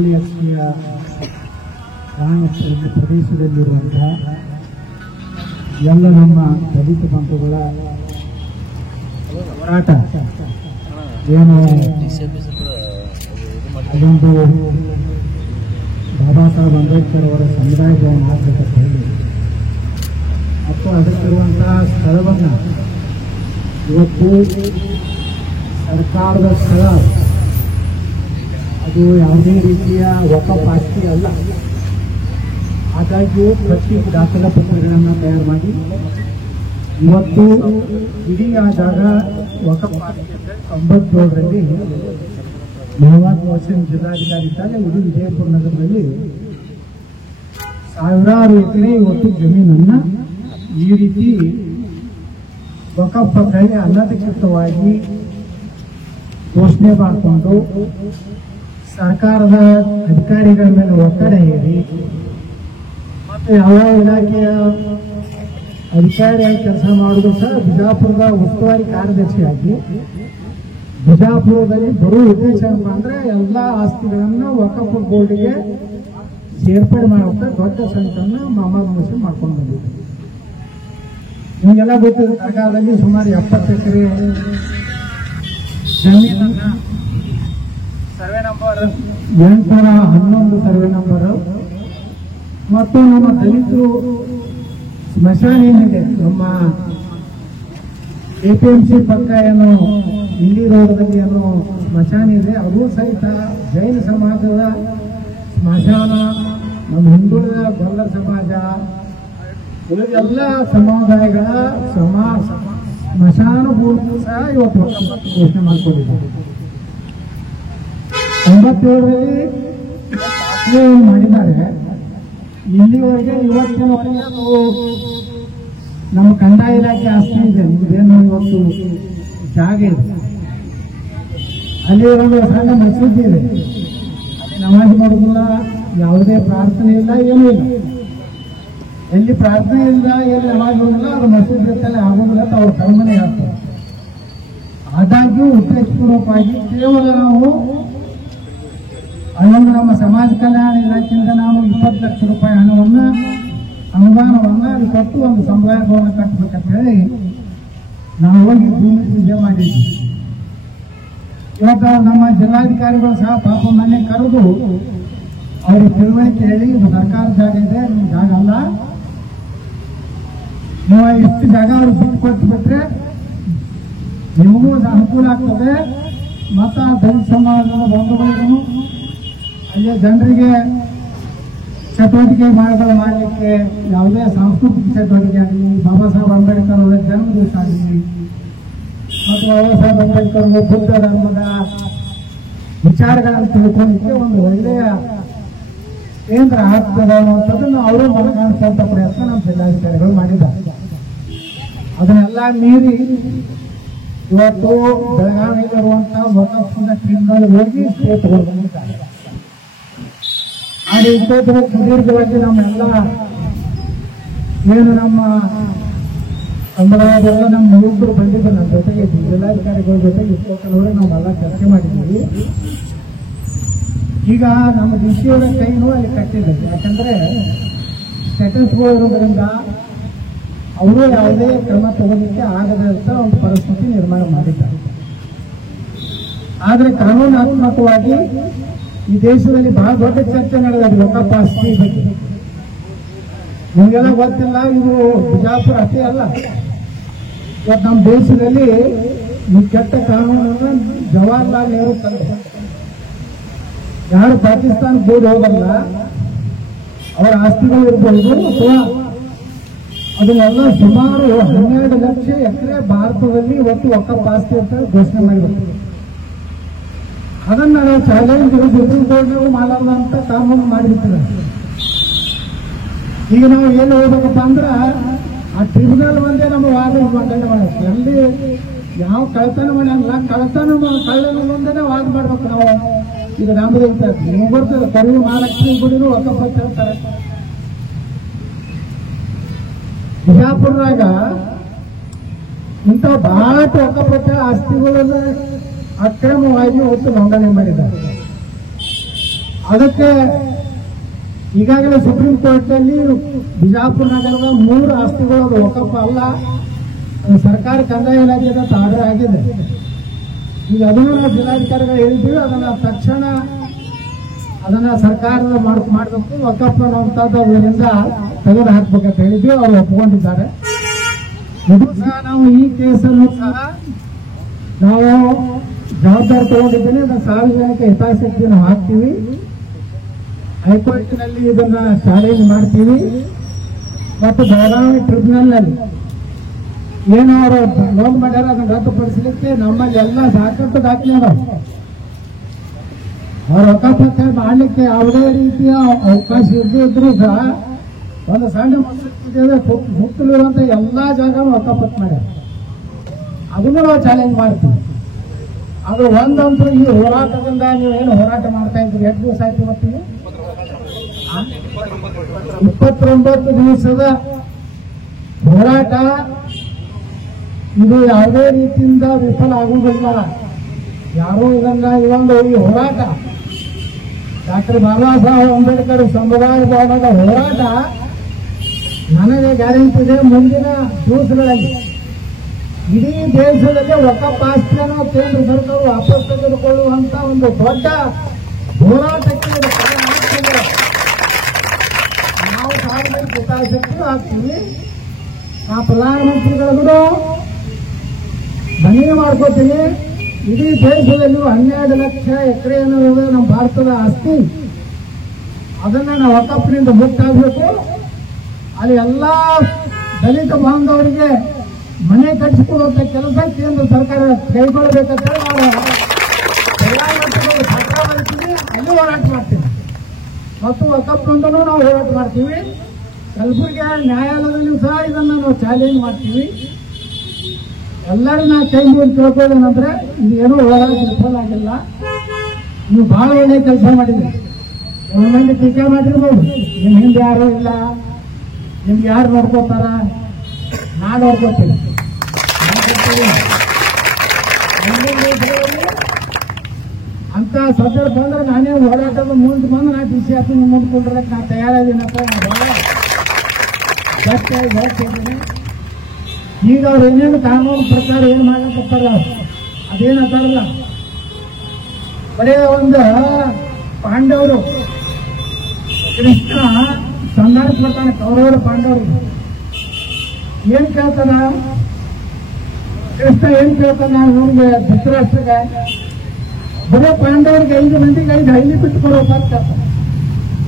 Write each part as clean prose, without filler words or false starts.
UNSCಯ ಪ್ರದೇಶದಲ್ಲಿರುವಂತಹ ಎಲ್ಲ ನಮ್ಮ ದಲಿತ ಬಂಧುಗಳ ಹೋರಾಟ ಏನು ಅದೊಂದು ಬಾಬಾ ಸಾಹೇಬ್ ಅಂಬೇಡ್ಕರ್ ಅವರ ಸಮುದಾಯ ಭವನ ಆಗಬೇಕಂತ ಹೇಳಿ ಮತ್ತು ಅದಕ್ಕಿರುವಂತಹ ಸ್ಥಳವನ್ನು ಇವತ್ತು ಸರ್ಕಾರದ ಸ್ಥಳ, ಅದು ಯಾವುದೇ ರೀತಿಯ ವಕಫ್ ಆಸ್ತಿ ಅಲ್ಲ. ಆದಾಗ್ಯೂ ಪ್ರತಿ ದಾಖಲಾ ಪತ್ರಗಳನ್ನು ತಯಾರು ಮಾಡಿ ಇವತ್ತು ಇಡೀ ಆ ಜಾಗ ವಕಫ್ ಆಸ್ತಿ 97ರಲ್ಲಿ ಮೊಹಮ್ಮದ್ ಮೊಹಸಿನ್ ಜಿಲ್ಲಾಧಿಕಾರಿ ಇದ್ದಾಗ ಇಡೀ ವಿಜಯಪುರ ನಗರದಲ್ಲಿ ಸಾವಿರಾರು ಎಕರೆ ಇವತ್ತು ಜಮೀನನ್ನ ಈ ರೀತಿ ವಕಫ್ ಪತ್ರಕ್ಕೆ ಅನಧಿಕೃತವಾಗಿ ಘೋಷಣೆ ಮಾಡಿಕೊಂಡು ಸರ್ಕಾರದ ಅಧಿಕಾರಿಗಳ ಮೇಲೆ ಒತ್ತಡ ಹೇರಿ ಮತ್ತು ಯಾವ ಇಲಾಖೆಯ ಅಧಿಕಾರಿಯಾಗಿ ಕೆಲಸ ಮಾಡುವುದು ಸಹ ಬಿಜಾಪುರದ ಉಸ್ತುವಾರಿ ಕಾರ್ಯದರ್ಶಿಯಾಗಿ ಬಿಜಾಪುರದಲ್ಲಿ ಬರುವ ಉದ್ದೇಶ ಅಂದ್ರೆ ಎಲ್ಲ ಆಸ್ತಿಗಳನ್ನ ವಕಫ್ ಬೋರ್ಡ್ಗೆ ಸೇರ್ಪಡೆ ಮಾಡುವಂತ ದೊಡ್ಡ ಸಂಘಟನೆ ಮೊಹಮ್ಮದ್ ಮೊಹಸಿನ್ ಮಾಡ್ಕೊಂಡು ಬಂದಿದೆ. ನಿಮಗೆಲ್ಲ ಗೊತ್ತಿದೆ, ಸರ್ಕಾರದಲ್ಲಿ ಸುಮಾರು 70 ಎಕರೆ ಜಮೀನನ್ನ ಸರ್ವೆ ನಂಬರ್ 811 ಸರ್ವೆ ನಂಬರ್ ಮತ್ತು ನಮ್ಮ ದಲಿತರು ಸ್ಮಶಾನ ಏನಿದೆ, ನಮ್ಮ APMC ಪಕ್ಕ ಏನು ಇಲ್ಲಿ ರೋಡದಲ್ಲಿ ಏನು ಸ್ಮಶಾನ ಇದೆ, ಅದು ಸಹಿತ ಜೈನ ಸಮಾಜದ ಸ್ಮಶಾನ, ನಮ್ಮ ಹಿಂದುಳಿದ ಗೊಲ್ಲರ ಸಮಾಜ, ಎಲ್ಲ ಸಮುದಾಯಗಳ ಸ್ಮಶಾನ ಭೂಮಿ ಸಹ ಇವತ್ತು ಘೋಷಣೆ ಮಾಡಿಕೊಂಡಿದ್ದಾರೆ. 97ರಲ್ಲಿ ಮಾಡಿದ್ದಾರೆ. ಇಲ್ಲಿವರೆಗೆ ಇವತ್ತಿನವರೆಗೆ ಅದು ನಮ್ಮ ಕಂದಾಯ ಇಲಾಖೆ ಆಸ್ತಿ ಇದೆ. ನಿಮ್ದೇನು ಇವತ್ತು ಜಾಗ ಇದೆ, ಅಲ್ಲಿ ಒಂದು ಸಣ್ಣ ಮಸೀದಿ ಇದೆ, ಅಲ್ಲಿ ನಮಾಜ್ ಮಾಡೋದಿಲ್ಲ, ಯಾವುದೇ ಪ್ರಾರ್ಥನೆ ಇಲ್ಲ, ಏನೂ ಇಲ್ಲ. ಎಲ್ಲಿ ಪ್ರಾರ್ಥನೆ ಇಲ್ಲ, ಎಲ್ಲಿ ನಮಾಜ್ ಮಾಡೋದಿಲ್ಲ, ಅದು ಮಸೀದಿ ಜೊತೆಲಿ ಆಗೋದಿಲ್ಲ ಅಂತ ಅವ್ರ ಕರ್ಮನೆ ಹೇಳ್ತಾರೆ. ಆದಾಗ್ಯೂ ಉದ್ದೇಶಪೂರ್ವಕವಾಗಿ ಕೇವಲ ನಾವು ಅದೊಂದು ನಮ್ಮ ಸಮಾಜ ಕಲ್ಯಾಣ ಇಲಾಖೆಯಿಂದ ನಾವು 20 ಲಕ್ಷ ರೂಪಾಯಿ ಅನುದಾನವನ್ನ ಅದು ಕೊಟ್ಟು ಒಂದು ಸಮುದಾಯ ಭವನ ಕಟ್ಟಬೇಕಂತ ಹೇಳಿ ನಾವು ಹೋಗಿ ಭೂಮಿ ಪೂಜೆ ಮಾಡಿದ್ವಿ. ಇವತ್ತು ನಮ್ಮ ಜಿಲ್ಲಾಧಿಕಾರಿಗಳು ಸಹ ಪಾಪ ಮನೆ ಕರೆದು ಅವ್ರಿಗೆ ತಿಳುವಳಿಕೆ ಹೇಳಿ, ಇದು ಸರ್ಕಾರ ಜಾಗ ಇದೆ, ನಿಮ್ಮ ಜಾಗ ಅಲ್ಲ, ನೀವು ಇಷ್ಟು ಜಾಗ ಅವ್ರಿಗೆ ಬಿಟ್ಟು ಕೊಟ್ಟು ಬಿಟ್ರೆ ನಿಮಗೂ ಅನುಕೂಲ ಆಗ್ತದೆ, ಮತ್ತು ದಲಿತ ಸಮಾಜದ ಬಂಧುಗಳಿಗೂ ಅಲ್ಲೇ ಜನರಿಗೆ ಚಟುವಟಿಕೆ ಮಾಡಲಿಕ್ಕೆ ಯಾವುದೇ ಸಾಂಸ್ಕೃತಿಕ ಚಟುವಟಿಕೆ ಆಗಲಿ, ಬಾಬಾ ಸಾಹೇಬ್ ಅಂಬೇಡ್ಕರ್ ಅವರ ಜನ್ಮ ದಿವಸ ಆಗಲಿ, ಮತ್ತು ಬಾಬಾ ಸಾಹೇಬ್ ಅಂಬೇಡ್ಕರ್ ಬುದ್ಧ ಧರ್ಮದ ವಿಚಾರಗಳನ್ನು ತಿಳ್ಕೊಳ್ಳಿಕ್ಕೆ ಒಂದು ಒಳ್ಳೆಯ ಕೇಂದ್ರ ಆಗ್ತದೆ ಅನ್ನುವಂಥದ್ದನ್ನು ಅವರೇ ಮನಗಾಣಿಸುವಂತ ಪ್ರಯತ್ನ ನಮ್ಮ ಜಿಲ್ಲಾಧಿಕಾರಿಗಳು ಮಾಡಿದ್ದಾರೆ. ಅದನ್ನೆಲ್ಲ ಮೀರಿ ಇವತ್ತು ಬೆಳಗಾವಿಯಲ್ಲಿರುವಂತಹ ವಕಫ್ನ ಟೀಮ್ಗಳು ಹೋಗಿ ಸ್ಟೇಟ್ ಬಂದಿದ್ದಾರೆ. ಆದರೆ ಇಷ್ಟೊತ್ತು ಸುದೀರ್ಘವಾಗಿ ನಮ್ಮೆಲ್ಲ ಏನು ನಮ್ಮ ಸಮುದಾಯದೆಲ್ಲ ನಮ್ಮ ಯುವಕರು ಬಂದಿದ್ದು ನನ್ನ ಜೊತೆಗೆ ಜಿಲ್ಲಾಧಿಕಾರಿಗಳ ಜೊತೆಗೆ ಇಷ್ಟೊತ್ತವರೆಗೆ ನಾವೆಲ್ಲ ಚರ್ಚೆ ಮಾಡಿದ್ದೀವಿ. ಈಗ ನಮ್ಮ ಡಿಸಿಯವರ ಕೈನೂ ಅಲ್ಲಿ ಕಟ್ಟಿದೆ. ಯಾಕಂದ್ರೆ ಸ್ಟೇಟಸ್ ಇರೋದ್ರಿಂದ ಅವರು ಯಾವುದೇ ಕ್ರಮ ತಗೋಲಿಕ್ಕೆ ಆಗದಂತ ಒಂದು ಪರಿಸ್ಥಿತಿ ನಿರ್ಮಾಣ ಮಾಡಿದ್ದಾರೆ. ಆದರೆ ಕಾನೂನಾತ್ಮಕವಾಗಿ ಈ ದೇಶದಲ್ಲಿ ಬಹಳ ದೊಡ್ಡ ಚರ್ಚೆ ನಡೆದಿದೆ ವಕಫ್ ಆಸ್ತಿ ಬಗ್ಗೆ. ನಿಮಗೆಲ್ಲ ಗೊತ್ತಿಲ್ಲ, ಇದು ಬಿಜಾಪುರ ಅಷ್ಟೇ ಅಲ್ಲ, ಇವತ್ತು ನಮ್ಮ ದೇಶದಲ್ಲಿ ಈ ಕೆಟ್ಟ ಕಾನೂನನ್ನು ಜವಾಹರ್ಲಾಲ್ ನೆಹರು ತಂದರು. ಯಾರು ಪಾಕಿಸ್ತಾನಕ್ಕೆ ಬೋರ್ಡ್ ಹೋಗಲ್ಲ, ಅವರ ಆಸ್ತಿಗಳು ಇರ್ಬೋದು ಅಥವಾ ಅದನ್ನೆಲ್ಲ ಸುಮಾರು 12 ಲಕ್ಷ ಎಕರೆ ಭಾರತದಲ್ಲಿ ಇವತ್ತು ವಕಫ್ ಆಸ್ತಿ ಅಂತ ಘೋಷಣೆ ಮಾಡಿಬಿಟ್ಟು ಅದನ್ನ ನಾವು ಚಾಲೆಂಜ್ ಸುಪ್ರೀಂ ಕೋರ್ಟ್ ಮಾಡಲ್ಲ ಅಂತ ಕಾನೂನು ಮಾಡಿಬಿಡ್ತಾರೆ. ಈಗ ನಾವು ಏನು ಹೋಗ್ಬೇಕಪ್ಪ ಅಂದ್ರೆ ಆ ಟ್ರಿಬ್ಯುನಲ್ ಒಂದೇ ನಮ್ಮ ವಾದ ಮಂಡನೆ ಮಾಡಬೇಕು. ಎಲ್ಲಿ ಯಾವ ಕಳ್ಳತನ ಮಾಡಲ್ಲ, ಕಳ್ಳನ ಮುಂದೆನೇ ವಾದ ಮಾಡ್ಬೇಕು ನಾವು. ಈಗ ನಮ್ದು ನಿಮ್ಗೆ ಬರ್ತದೆ, ಕರಿವು ಮಹಾಲಕ್ಷ್ಮಿ ಗುಡಿನೂ ವಕಫ್ ಅಂತ ಹೇಳ್ತಾರೆ. ಬಿಜಾಪುರದಾಗ ಇಂಥ ಬಹಳ ವಕಫ್ ಆಸ್ತಿಗಳೆಲ್ಲ ಅಕ್ರಮವಾಗಿ ಹೊತ್ತು ನೋಂದಣಿ ಮಾಡಿದ್ದಾರೆ. ಅದಕ್ಕೆ ಈಗಾಗಲೇ ಸುಪ್ರೀಂ ಕೋರ್ಟ್ನಲ್ಲಿ ಬಿಜಾಪುರ ನಗರದ 3 ಆಸ್ತಿಗಳು ವಕಫ್ ಅಲ್ಲ, ಸರ್ಕಾರ ಕಂದಾಯ ಇಲಾಖೆಯಿಂದ ಆರ್ಡರ್ ಆಗಿದೆ. ಈಗ ಅದನ್ನು ನಾವು ಜಿಲ್ಲಾಧಿಕಾರಿಗಳು ಹೇಳಿದ್ವಿ, ತಕ್ಷಣ ಅದನ್ನ ಸರ್ಕಾರದ ಮಾಡಬೇಕು, ವಕಫ್ ಅನ್ನುವಂಥದ್ದು ಅದರಿಂದ ತೆಗೆದು ಹಾಕ್ಬೇಕಂತ ಹೇಳಿದ್ವಿ. ಅವರು ಒಪ್ಪಿಕೊಂಡಿದ್ದಾರೆ. ಇದು ಸಹ ನಾವು ಈ ಕೇಸನ್ನು ಸಹ ನಾವು ಜವಾಬ್ದಾರಿ ತಗೊಂಡಿದ್ದೇನೆ. ಸಾರ್ವಜನಿಕ ಹಿತಾಸಕ್ತಿ ನಾವು ಹಾಕ್ತೀವಿ. ಹೈಕೋರ್ಟ್ನಲ್ಲಿ ಇದನ್ನ ಚಾಲೆಂಜ್ ಮಾಡ್ತೀವಿ ಮತ್ತು ಬೆಳಗಾವಿ ಟ್ರಿಬ್ಯುನಲ್ನಲ್ಲಿ ಏನು ಅವರು ನೋಂದು ಮಾಡ್ಯಾರ ಅದನ್ನು ರದ್ದುಪಡಿಸಲಿಕ್ಕೆ ನಮ್ಮಲ್ಲಿ ಎಲ್ಲ ಸಾಕಷ್ಟು ದಾಖಲೆ ಅದಾವ. ಅವ್ರ ವಕಾಫತ್ ಮಾಡಲಿಕ್ಕೆ ಯಾವುದೇ ರೀತಿಯ ಅವಕಾಶ ಇದ್ರೂ ಸಹ ಒಂದು ಸಣ್ಣ ಸುತ್ತಲಿರುವಂತ ಎಲ್ಲಾ ಜಾಗ ವಕಾಫತ್ ಮಾಡ್ಯಾರ. ಅದನ್ನು ನಾವು ಚಾಲೆಂಜ್ ಮಾಡ್ತೀವಿ. ಅದು ಒಂದಂತೂ ಈ ಹೋರಾಟದಿಂದ ನೀವು ಏನು ಹೋರಾಟ ಮಾಡ್ತಾ ಇದ್ರಿ, ಎಷ್ಟು ದಿವಸ ಆಯ್ತು ಇವತ್ತಿಗೆ? 29 ದಿವಸದ ಹೋರಾಟ. ಇದು ಯಾವುದೇ ರೀತಿಯಿಂದ ವಿಫಲ ಆಗುವುದಿಲ್ಲ. ಯಾರೂ ಇದೊಂದು ಈ ಹೋರಾಟ ಡಾಕ್ಟರ್ ಬಾಬಾ ಸಾಹೇಬ್ ಅಂಬೇಡ್ಕರ್ ಸಮುದಾಯ ಭವನದ ಹೋರಾಟ ನನಗೆ ಗ್ಯಾರಂಟಿ ಇದೆ. ಮುಂದಿನ ದಿವಸಗಳಲ್ಲಿ ಇಡೀ ದೇಶದಲ್ಲಿ ವಕಫ್ ಆಸ್ತಿಯನ್ನು ಕೇಂದ್ರ ಸರ್ಕಾರ ವಾಪಸ್ ತೆಗೆದುಕೊಳ್ಳುವಂತ ಒಂದು ದೊಡ್ಡ ಹೋರಾಟಕ್ಕೆ ನಾವು ಸಾರ್ವಜನಿಕ ಹಿತಾಸಕ್ತಿ ಹಾಕ್ತೀವಿ. ಆ ಪ್ರಧಾನಮಂತ್ರಿಗಳಿಗೂ ಮನವಿ ಮಾಡ್ಕೋತೀನಿ, ಇಡೀ ದೇಶದಲ್ಲಿ 12 ಲಕ್ಷ ಎಕರೆ ಅನ್ನೋದು ನಮ್ಮ ಭಾರತದ ಆಸ್ತಿ, ಅದನ್ನ ನಾವು ವಕಫ್ನಿಂದ ಮುಕ್ತಾಗಬೇಕು. ಅಲ್ಲಿ ಎಲ್ಲಾ ದಲಿತ ಬಾಂಧವರಿಗೆ ಮನೆ ಕಟ್ಟಿಸಿಕೊಡುವಂತ ಕೆಲಸ ಕೇಂದ್ರ ಸರ್ಕಾರ ಕೈಗೊಳ್ಳಬೇಕಂತ ನಾವು ಪ್ರಧಾನಮಂತ್ರಿಗಳು ಪತ್ರ ಮಾಡ್ತೀವಿ, ಅಲ್ಲಿ ಹೋರಾಟ ಮಾಡ್ತೀವಿ ಮತ್ತು ವಕಫ್ನಿಂದನೂ ನಾವು ಹೋರಾಟ ಮಾಡ್ತೀವಿ. ಕಲಬುರಗಿ ನ್ಯಾಯಾಲಯದಲ್ಲೂ ಸಹ ಇದನ್ನು ನಾವು ಚಾಲೆಂಜ್ ಮಾಡ್ತೀವಿ. ಎಲ್ಲರನ್ನ ಕೈ ಮುಗಿದು ತಿಳ್ಕೊಳ್ಳೋದಂದ್ರೆ ಇದು ಏನೂ ಹೋರಾಟ ವಿಫಲ ಆಗಿಲ್ಲ. ನೀವು ಬಹಳ ಒಳ್ಳೆ ಕೆಲಸ ಮಾಡಿದ್ರಿ. ಒಂದೊಂದು ಟೀಕೆ ಮಾಡಿರ್ಬೋದು, ನಿಮ್ ಹಿಂದೆ ಯಾರು ಇಲ್ಲ, ನಿಮ್ಗೆ ಯಾರು ನೋಡ್ಕೋತಾರ, ನಾ ನೋಡ್ಕೋತೀನಿ. ಅಂತ ಸದರ್ ಬಂದ್ರೆ ನಾನೇ ಹೋರಾಟದ ಮುಂದೆ ಬಂದು ನಾ ಡಿಸಿ ಆಫೀಸ್ ಮುಂದ್ಕೊಂಡ್ರಕ್ಕೆ ನಾ ತಯಾರಾದೀನಪ್ಪ. ಹೇಳ್ತಿದ್ದೀನಿ. ಈಗ ಅವ್ರು ಏನೇನು ಕಾನೂನು ಪ್ರಕಾರ ಏನ್ ಮಾಡ್ಲಕತ್ತಾರ ಅದೇನತ್ತಾರಲ್ಲ, ಬರೇ ಒಂದು ಪಾಂಡವರು ಕೃಷ್ಣ ಸಂದರ್ಭ ಪ್ರಕಾರ ಕೌರವರ ಪಾಂಡವರು ಏನ್ ಕೇಳ್ತಾನ, ಕೃಷ್ಣ ಏನ್ ಕೇಳ್ತಾನ ಅವ್ರಿಗೆ ಧೃತರಾಷ್ಟ್ರಗೆ, ಬರೇ ಪಾಂಡವರಿಗೆ 5 ಮಂದಿಗೆ 5 ಹಳ್ಳಿ ಬಿಟ್ಟು ಕೊಡೋಕಂತ.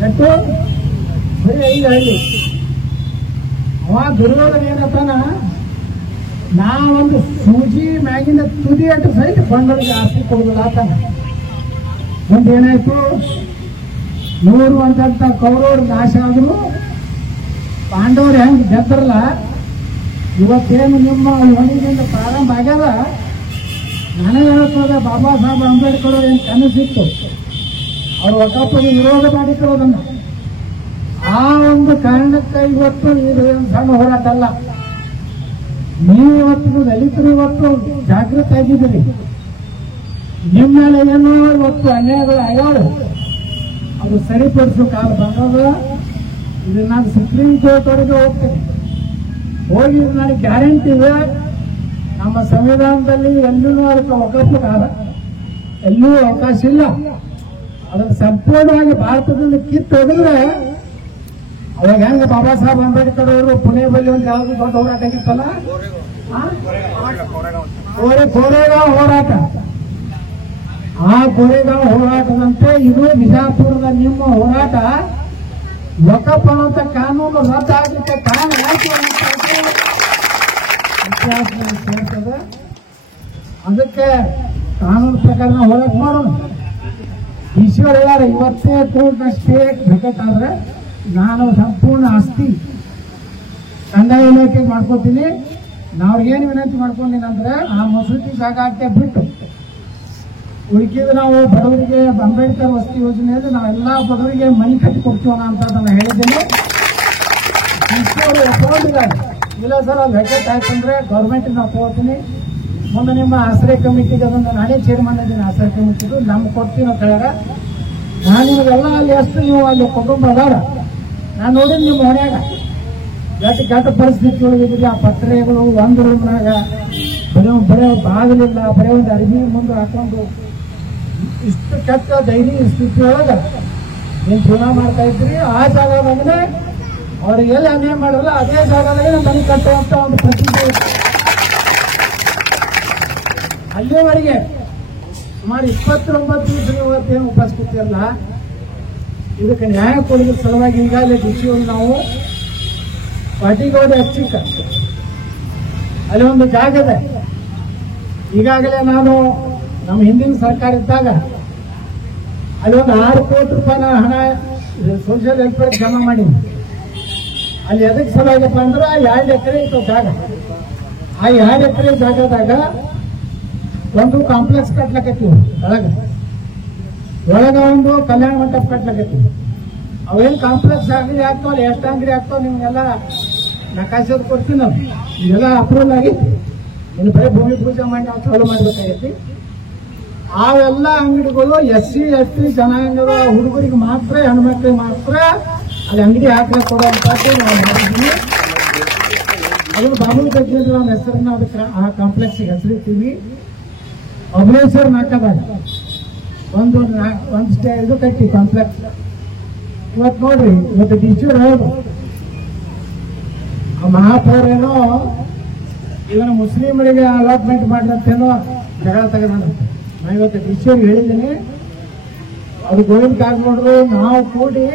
ಎಷ್ಟು? ಬರೀ 5 ಹಳ್ಳಿ. ಅವ ದುರ್ಯೋಧನ ಏನತ್ತಾನ, ನಾ ಒಂದು ಸೂಜಿ ಮ್ಯಾಗಿನ ತುದಿ ಅಟ್ಟು ಸಹಿತ ಪಾಂಡವರಿಗೆ ಆಸ್ತಿ ಕೊಡುದಿಲ್ಲ ಆತನ. ಮುಂದೇನಾಯ್ತು, 100 ಅಂತ ಕೌರವರು ನಾಶ ಆದ್ರು, ಪಾಂಡವರು ಹೆಂಗ್ ಗೆದ್ದರಲ್ಲ, ಇವತ್ತೇನು ನಿಮ್ಮ ಹೊಣೆಯಿಂದ ಪ್ರಾರಂಭ ಆಗ್ಯದ. ನನಗೆ ಹೇಳ್ತದ ಬಾಬಾ ಸಾಹೇಬ್ ಅಂಬೇಡ್ಕರ್ ಏನ್ ಕನಸಿತ್ತು, ಅವ್ರು ವಕಫ್ಗೆ ವಿರೋಧ ಮಾಡಿಕೊಳ್ಳೋದನ್ನ. ಆ ಒಂದು ಕಾರಣಕ್ಕೆ ಇವತ್ತು ಇದು ಸಣ್ಣ ಹೋರಾಟ ಅಲ್ಲ. ನೀವು ಇವತ್ತು ದಲಿತರು ಇವತ್ತು ಜಾಗೃತಿ ಆಗಿದ್ದೀರಿ. ನಿಮ್ಮ ಮೇಲೆ ಏನೋ ಇವತ್ತು ಅನ್ಯಾಯಗಳು ಆಗ್ಯಾವ, ಅದು ಸರಿಪಡಿಸೋ ಕಾಲ ಬಂದಾಗ ಇದು ನಾನು ಸುಪ್ರೀಂ ಕೋರ್ಟ್ ವರೆಗೆ ಹೋಗ್ತೇನೆ. ಹೋಗಿ ನನಗೆ ಗ್ಯಾರಂಟಿ ಇದೆ, ನಮ್ಮ ಸಂವಿಧಾನದಲ್ಲಿ ಎಲ್ಲೂ ಅದಕ್ಕೆ ವಕಫ್ ಎಲ್ಲೂ ಅವಕಾಶ ಇಲ್ಲ. ಅದನ್ನು ಸಂಪೂರ್ಣವಾಗಿ ಭಾರತದಿಂದ ಕಿತ್ತು ಹೋಗಿದ್ರೆ ಅವಾಗ ಹೆಂಗ ಬಾಬಾ ಸಾಹೇಬ್ ಅಂಬೇಡ್ಕರ್ ಅವರು ಪುಣೆ ಬಳಿ ಒಂದು ಯಾವ್ದು ದೊಡ್ಡ ಹೋರಾಟ ಆಗಿತ್ತಲ್ಲ, ಕೋರೆಗಾಂವ್ ಹೋರಾಟ. ಆ ಕೋರೆಗಾಂವ್ ಹೋರಾಟದಂತೆ ಇದು ಬಿಜಾಪುರದ ನಿಮ್ಮ ಹೋರಾಟ ವಕಫ್ ಅನ್ನುವಂತ ಕಾನೂನು ರದ್ದಾಗಲಿಕ್ಕೆ ಕಾರಣ ಆಯ್ತು ಸೇರ್ತದೆ. ಅದಕ್ಕೆ ಕಾನೂನು ಪ್ರಕಾರ ನಾವು ಹೋರಾಟ ಮಾಡೋಣ. ಈಶ್ವರ ಯಾರು ಇವತ್ತೇ ಕೋರ್ಟ್ನ ಸ್ಟೇ ಬೇಕಾದ್ರೆ ನಾನು ಸಂಪೂರ್ಣ ಆಸ್ತಿ ಕಂದಾಯ ಇಲಾಖೆಗೆ ಮಾಡ್ಕೋತೀನಿ. ನಾವು ಏನು ವಿನಂತಿ ಮಾಡ್ಕೊಂಡಿನಂದ್ರೆ ಆ ಮಸೂತಿ ಜಾಗಕ್ಕೆ ಬಿಟ್ಟು ಉಳಿಕಿದ ನಾವು ಬಡವರಿಗೆ ಅಂಬೇಡ್ಕರ್ ವಸತಿ ಯೋಜನೆಯಲ್ಲಿ ನಾವೆಲ್ಲಾ ಬಡವರಿಗೆ ಮನೆ ಕಟ್ಟಿ ಕೊಡ್ತೀವಣ ಅಂತ ನಾನು ಹೇಳಿದ್ದೀನಿ. ಒಪ್ಕೊಂಡಿದ್ದಾರೆ. ಇಲ್ಲ ಸರ್ ಅದು ಹೆಡ್ಜೆಟ್ ಆಯ್ತಂದ್ರೆ ಗೌರ್ಮೆಂಟ್ ನಾವು ತಗೋತೀನಿ. ಮುಂದೆ ನಿಮ್ಮ ಆಶ್ರಯ ಕಮಿಟಿಗೆ ಅದನ್ನು ನಾನೇ ಚೇರ್ಮನ್ ಇದ್ದೀನಿ. ಆಶ್ರಯ ಕಮಿಟಿದು ನಮ್ಗೆ ಕೊಡ್ತೀನಿ ಅಂತ ಹೇಳ್ಯಾರ. ನಾನು ನಿಮಗೆಲ್ಲ ಅಲ್ಲಿ ಎಷ್ಟು ನೀವು ಅಲ್ಲಿ ಕುಟುಂಬ ಅದಾರ ನಾನು ನೋಡಿದ್ ನಿಮ್ಮ ಮನ್ಯಾಗ ಕೆಟ್ಟ ಪರಿಸ್ಥಿತಿ ಒಳಗಿದ್ರಿ. ಆ ಪತ್ರೆಗಳು ಒಂದು ರೂಮ್ನಾಗ ಬರೀ ಬಾಗಿಲಿಲ್ಲ, ಬರೀ ಒಂದು ಅರಿವಿ ಮುಂದೆ ಹಾಕೊಂಡು ಇಷ್ಟು ಕೆಟ್ಟ ದೈನಿಕ ಸ್ಥಿತಿ ಒಳಗ ನೀವು ಜೀವನ ಮಾಡ್ತಾ ಇದ್ರಿ. ಆ ಜಾಗದಾಗನೇ ಅವ್ರಿಗೆ ಎಲ್ಲಿ ಅನ್ಯಾಯ ಮಾಡಲ್ಲ ಅದೇ ಜಾಗದಾಗೆ ಮನೆ ಕಟ್ಟುವಂತ ಒಂದು ಪ್ರತಿಜ್ಞೆ ಇತ್ತು. ಅಲ್ಲಿವರೆಗೆ ಸುಮಾರು 29 ದಿವಸ ಇವತ್ತೇನು ಉಪಸ್ಥಿತಿ ಅಲ್ಲ. ಇದಕ್ಕೆ ನ್ಯಾಯ ಕೊಡೋದ್ರ ಸಲುವಾಗಿ ಈಗಾಗಲೇ ಡಿಸಿಯವರು ನಾವು ಪಾಟಿಗೋಡೆ ಹಚ್ಚಿಕ ಅಲ್ಲಿ ಒಂದು ಜಾಗ ಇದೆ. ಈಗಾಗಲೇ ನಾನು ನಮ್ಮ ಹಿಂದಿನ ಸರ್ಕಾರ ಇದ್ದಾಗ ಅಲ್ಲಿ ಒಂದು 6 ಕೋಟಿ ರೂಪಾಯಿನ ಹಣ ಸೋಷಿಯಲ್ ವೆಲ್ಫೇರ್ ಜಮಾ ಮಾಡೀನಿ. ಅಲ್ಲಿ ಎದಕ್ಕೆ ಸಲುವಾಗಿಪ್ಪ ಅಂದ್ರೆ 2 ಎಕರೆ ಇತ್ತು ಜಾಗ. ಆ 2 ಎಕರೆ ಜಾಗದಾಗ ಒಂದು ಕಾಂಪ್ಲೆಕ್ಸ್ ಕಟ್ಲಕತ್ತೀವಿ, ಒಳಗ ಒಂದು ಕಲ್ಯಾಣ ಮಂಟಪ ಕಟ್ಲಕತ್ತೀವಿ. ಅವೇನು ಕಾಂಪ್ಲೆಕ್ಸ್ ಅಂಗಡಿ ಆಗ್ತಾವಲ್ಲ, ಎಷ್ಟು ಅಂಗಡಿ ಆಗ್ತಾವ ನಿಮ್ಗೆಲ್ಲ ನಕಾಶೆ ಕೊಡ್ತೀವಿ ನಾವು. ಇದೆಲ್ಲ ಅಪ್ರೂವಲ್ ಆಗಿತ್ತು. ಇನ್ನು ಬರೀ ಭೂಮಿ ಪೂಜೆ ಮಾಡಿ ನಾವು ಚಾಲು ಮಾಡಬೇಕಾಗೈತಿ. ಅವೆಲ್ಲ ಅಂಗಡಿಗಳು SC ST ಜನಾಂಗದ ಹುಡುಗರಿಗೆ ಮಾತ್ರ, ಹೆಣ್ಮಕ್ಳಿಗೆ ಮಾತ್ರ ಅಲ್ಲಿ ಅಂಗಡಿ ಹಾಕಲು ಕೊಡುವಂತದ್ದು ನಾವು ಮಾಡಿದ್ವಿ. ಅದನ್ನು ಬಾಬು ಜಗ್ಗೇಂದ್ರ ನಮ್ಮ ಹೆಸರನ್ನ ಅದಕ್ಕೆ ಆ ಕಾಂಪ್ಲೆಕ್ಸ್ಗೆ ಹೆಸರಿರ್ತೀವಿ. ಅಭ್ರೇಶ್ವರ್ ನಾಟಕದಾಗ ಒಂದು ಇದು ಕಟ್ಟಿ ಕಾಂಪ್ಲೆಕ್ಸ್. ಇವತ್ತು ನೋಡ್ರಿ, ಇವತ್ತು ಟೀಚರ್ ಹೌದು ಮಹಾಪೌರೇನೋ ಇವನು ಮುಸ್ಲಿಮರಿಗೆ ಅಲಾಟ್ಮೆಂಟ್ ಮಾಡ್ಲಂತೇನೋ ಜಗಳ ತಗೊಂಡಂತೆ. ನಾ ಇವತ್ತು ಟೀಚರ್ ಹೇಳಿದ್ದೀನಿ, ಅದು ಗೋವಿಂದ ಕಾರಜೋಳರು ನಾವು ಕೂಡಿ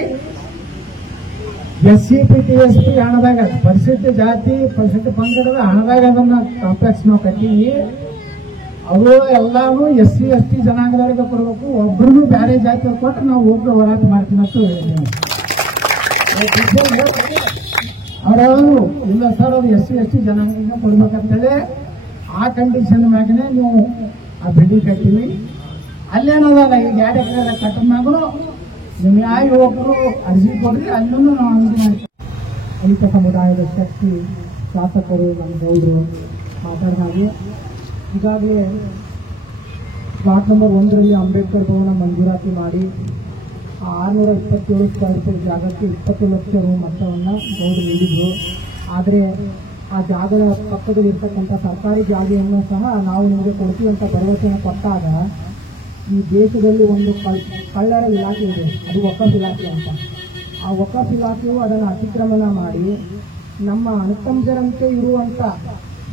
SC PTSP ಹಣದಾಗ ಪರಿಶಿಷ್ಟ ಜಾತಿ ಪರಿಶಿಷ್ಟ ಪಂಗಡದ ಹಣದಾಗ ಅದನ್ನ ಕಾಂಪ್ಲೆಕ್ಸ್ ನಾವು ಕಟ್ಟಿವಿ. ಅವರು ಎಲ್ಲಾನು SC ST ಜನಾಂಗದವರಿಗೆ ಕೊಡಬೇಕು, ಒಬ್ಬರು ಬೇರೆ ಜಾತಿ ಕೊಟ್ಟರೆ ನಾವು ಹೋಗಿ ಹೋರಾಟ ಮಾಡ್ತೀವಿ ಅಂತ ಹೇಳಿದ್ದೀನಿ. ಅವರವರು ಇಲ್ಲ ಸರ್, ಅವ್ರು SC ST ಜನಾಂಗಕ್ಕೆ ಕೊಡ್ಬೇಕಂತೇಳಿ ಆ ಕಂಡೀಷನ್ ಮ್ಯಾಗನೆ ನೀವು ಆ ಬಿಲ್ಡಿಂಗ್ ಕಟ್ಟಿವಿ. ಅಲ್ಲೇನದಲ್ಲ ಈಗ 2 ಎಕರೆ ಕಟ್ಟದ್ಮ್ಯಾಗೂ ನಿಮ್ಗೆ ಯಾವ ಯುವಕರು ಅರ್ಜಿ ಕೊಡ್ರಿ, ಅಲ್ಲೂ ನಾವು ಅಂಗಡಿ ಮಾಡ್ತೀವಿ. ದಲಿತ ಸಮುದಾಯದ ಶಕ್ತಿ ಶಾಸಕರು ನಮ್ಮ ಗೌಡರು ಮಾತಾಡಿದ ಹಾಗೆ ಈಗಾಗಲೇ ಪ್ಲಾಟ್ ನಂಬರ್ 1ರಲ್ಲಿ ಅಂಬೇಡ್ಕರ್ ಭವನ ಮಂಜೂರಾತಿ ಮಾಡಿ 627 ಸ್ಕ್ವೇರ್ ಫೀಟ್ ಜಾಗಕ್ಕೆ 20 ಲಕ್ಷ ರು ಮೊತ್ತವನ್ನು ಗೌಡರು ನೀಡಿದ್ರು. ಆದರೆ ಆ ಜಾಗದ ಪಕ್ಕದಲ್ಲಿ ಇರ್ತಕ್ಕಂಥ ಸರ್ಕಾರಿ ಜಾಗೆಯನ್ನು ಸಹ ನಾವು ನಿಮಗೆ ಕೊಡ್ತೀವಿ ಅಂತ ಭರವಸೆಯನ್ನು ಕೊಟ್ಟಾಗ ಈ ದೇಶದಲ್ಲಿ ಒಂದು ಕಳ್ಳರ ಇಲಾಖೆ ಇದೆ, ಅದು ವಕಫ್ ಇಲಾಖೆ ಅಂತ. ಆ ವಕಫ್ ಇಲಾಖೆಯು ಅದನ್ನು ಅತಿಕ್ರಮಣ ಮಾಡಿ ನಮ್ಮ ಅಣ್ತಂಬರಂತೆ ಇರುವಂತ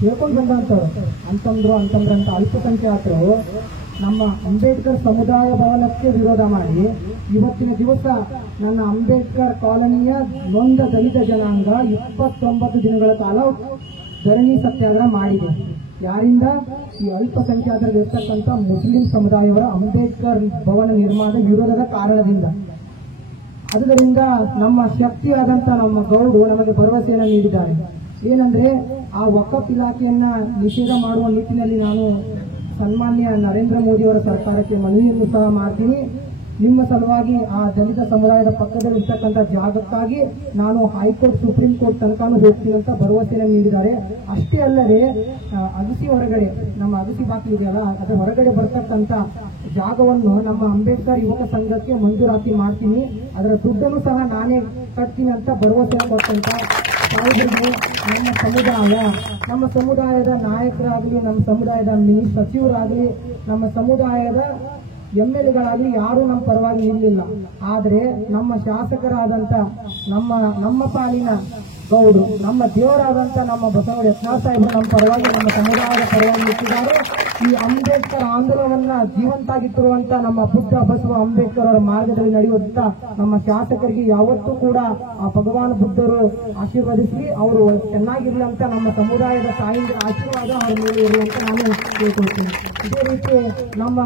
ಹೇಳ್ಕೊಂಡು ಬಂದಂಥವ್ರು ಅಂತಂದ್ರಂತ ಅಲ್ಪಸಂಖ್ಯಾತರು ನಮ್ಮ ಅಂಬೇಡ್ಕರ್ ಸಮುದಾಯ ಭವನಕ್ಕೆ ವಿರೋಧ ಮಾಡಿ ಇವತ್ತಿನ ದಿವಸ ನನ್ನ ಅಂಬೇಡ್ಕರ್ ಕಾಲೋನಿಯ ನೊಂದ ದಲಿತ ಜನಾಂಗ 29 ದಿನಗಳ ಕಾಲ ಧರಣಿ ಸತ್ಯಾಗ್ರಹ ಮಾಡಿದೆ. ಯಾರಿಂದ? ಈ ಅಲ್ಪಸಂಖ್ಯಾತರಿರ್ತಕ್ಕಂಥ ಮುಸ್ಲಿಂ ಸಮುದಾಯವರ ಅಂಬೇಡ್ಕರ್ ಭವನ ನಿರ್ಮಾಣದ ವಿರೋಧದ ಕಾರಣದಿಂದ. ಅದರಿಂದ ನಮ್ಮ ಶಕ್ತಿಯಾದಂಥ ನಮ್ಮ ಗೌಡರು ನಮಗೆ ಭರವಸೆಯನ್ನು ನೀಡಿದ್ದಾರೆ. ಏನಂದ್ರೆ ಆ ವಕಫ್ ಇಲಾಖೆಯನ್ನ ನಿಷೇಧ ಮಾಡುವ ನಿಟ್ಟಿನಲ್ಲಿ ನಾನು ಸನ್ಮಾನ್ಯ ನರೇಂದ್ರ ಮೋದಿ ಅವರ ಸರ್ಕಾರಕ್ಕೆ ಮನವಿಯನ್ನು ಸಹ ಮಾಡ್ತೀನಿ. ನಿಮ್ಮ ಸಲುವಾಗಿ ಆ ದಲಿತ ಸಮುದಾಯದ ಪಕ್ಕದಲ್ಲಿ ಇರ್ತಕ್ಕಂಥ ಜಾಗಕ್ಕಾಗಿ ನಾನು ಹೈಕೋರ್ಟ್ ಸುಪ್ರೀಂ ಕೋರ್ಟ್ ತನಕನೂ ಹೋಗ್ತೀನಿ ಅಂತ ಭರವಸೆಯನ್ನು ನೀಡಿದ್ದಾರೆ. ಅಷ್ಟೇ ಅಲ್ಲದೆ ಅಗಸಿ ಹೊರಗಡೆ ನಮ್ಮ ಅಗಸಿ ಬಾಗಿಲು ಇದೆಯಲ್ಲ, ಅದರ ಹೊರಗಡೆ ಬರ್ತಕ್ಕಂಥ ಜಾಗವನ್ನು ನಮ್ಮ ಅಂಬೇಡ್ಕರ್ ಯುವಕ ಸಂಘಕ್ಕೆ ಮಂಜೂರಾತಿ ಮಾಡ್ತೀನಿ, ಅದರ ದುಡ್ಡನ್ನು ಸಹ ನಾನೇ ಕಟ್ತೀನಿ ಅಂತ ಭರವಸೆ ಕೊಟ್ಟಂತ ಸಾಹೇಬರಿಗೆ ನಮ್ಮ ಸಮುದಾಯದ ನಾಯಕರಾಗಲಿ, ನಮ್ಮ ಸಮುದಾಯದ ಸಚಿವರಾಗಲಿ, ನಮ್ಮ ಸಮುದಾಯದ MLAಗಳಾಗಲಿ ಯಾರೂ ನಮ್ಮ ಪರವಾಗಿ ಇರಲಿಲ್ಲ. ಆದರೆ ನಮ್ಮ ಶಾಸಕರಾದಂಥ ನಮ್ಮ ಪಾಲಿನ ಗೌಡರು, ನಮ್ಮ ದೇವರಾದಂಥ ನಮ್ಮ ಬಸವಣ್ಣ ಯತ್ನಾಳ್ ಸಾಹೇಬರು ನಮ್ಮ ಪರವಾಗಿ, ನಮ್ಮ ಸಮುದಾಯದ ಪರವಾಗಿ ನಿಂತಿದ್ದಾರೆ. ಈ ಅಂಬೇಡ್ಕರ್ ಆಂದೋಲನವನ್ನ ಜೀವಂತಾಗಿಟ್ಟಿರುವಂತ ನಮ್ಮ ಬುದ್ಧ ಬಸವ ಅಂಬೇಡ್ಕರ್ ಅವರ ಮಾರ್ಗದಲ್ಲಿ ನಡೆಯುವಂತ ನಮ್ಮ ಶಾಸಕರಿಗೆ ಯಾವತ್ತೂ ಕೂಡ ಆ ಭಗವಾನ್ ಬುದ್ಧರು ಆಶೀರ್ವದಿಸಲಿ, ಅವರು ಚೆನ್ನಾಗಿರ್ಲಿ ಅಂತ ನಮ್ಮ ಸಮುದಾಯದ ತಾಯಿಯ ಆಶೀರ್ವಾದ ಅವರ ಮೇಲೆ ಇರಲಿ ಅಂತ ನಾನು ಕೇಳ್ಕೊಳ್ತೀನಿ. ಇದೇ ರೀತಿ ನಮ್ಮ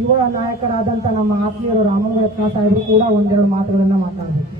ಯುವ ನಾಯಕರಾದಂಥ ನಮ್ಮ ಆತ್ಮೀಯರು ರಾಮಲಿಂಗ ಯತ್ನಾಳ್ ಸಾಹೇಬರು ಕೂಡ ಒಂದೆರಡು ಮಾತುಗಳನ್ನ ಮಾತಾಡಬೇಕು.